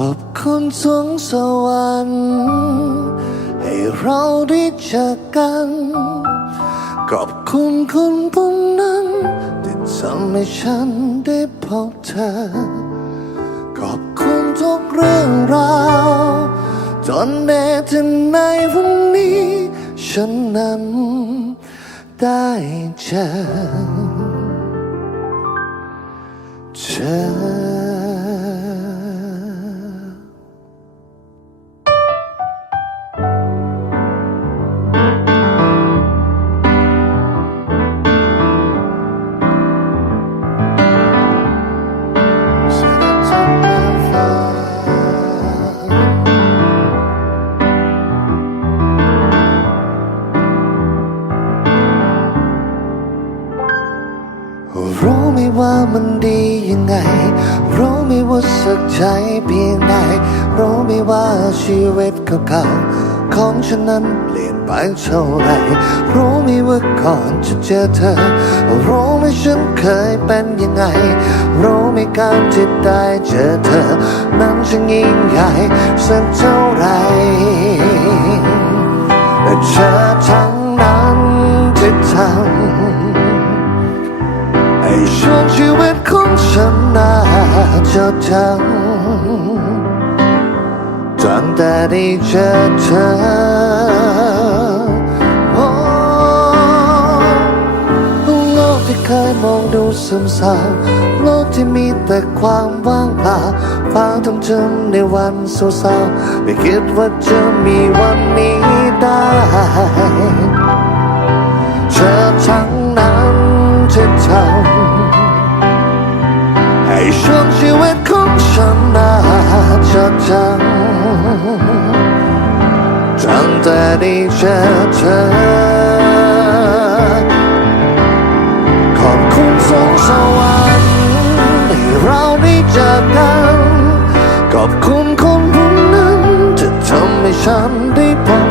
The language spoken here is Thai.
ขอบคุณสวงสวรรค์ให้เราได้เจอกัน ขอบคุณคุณผู้นั้นที่ทำให้ฉันได้พบเธอ ขอบคุณทุกเรื่องราวจนแม้ถึงในวันนี้ ฉันนั้นได้เจอเธอ รู้ไหมว่ามันดียังไง รู้ไหมว่าสักใจเพียงใดรู้ไหมว่าชีวิตเก่าๆของฉันนั้นเปลี่ยนไปเท่าไหรรู้ไหมว่าก่อนจะเจอเธอ รู้ไหมฉันเคยเป็นยังไง รู้ไหมการที่ได้เจอเธอ นั้นช่างยิ่งใหญ่สักเท่าไหร ช่วงชีวิตของฉันน่าจะจำตั้งแต่ได้เจอเธอโลกที่เคยมองดูซึมเศร้าโลกที่มีแต่ความว่างเปล่าฟ้าทำจำในวันเศร้าๆไม่คิดว่าจะมีวันนี้ได้ ช่วงชีวิตของฉันน่าจะจำตั้งแต่ได้เจอเธอ ขอบคุณสวงสวรรค์ให้เราได้เจอกัน ขอบคุณคนผู้นั้นที่ทำให้ฉันได้พบ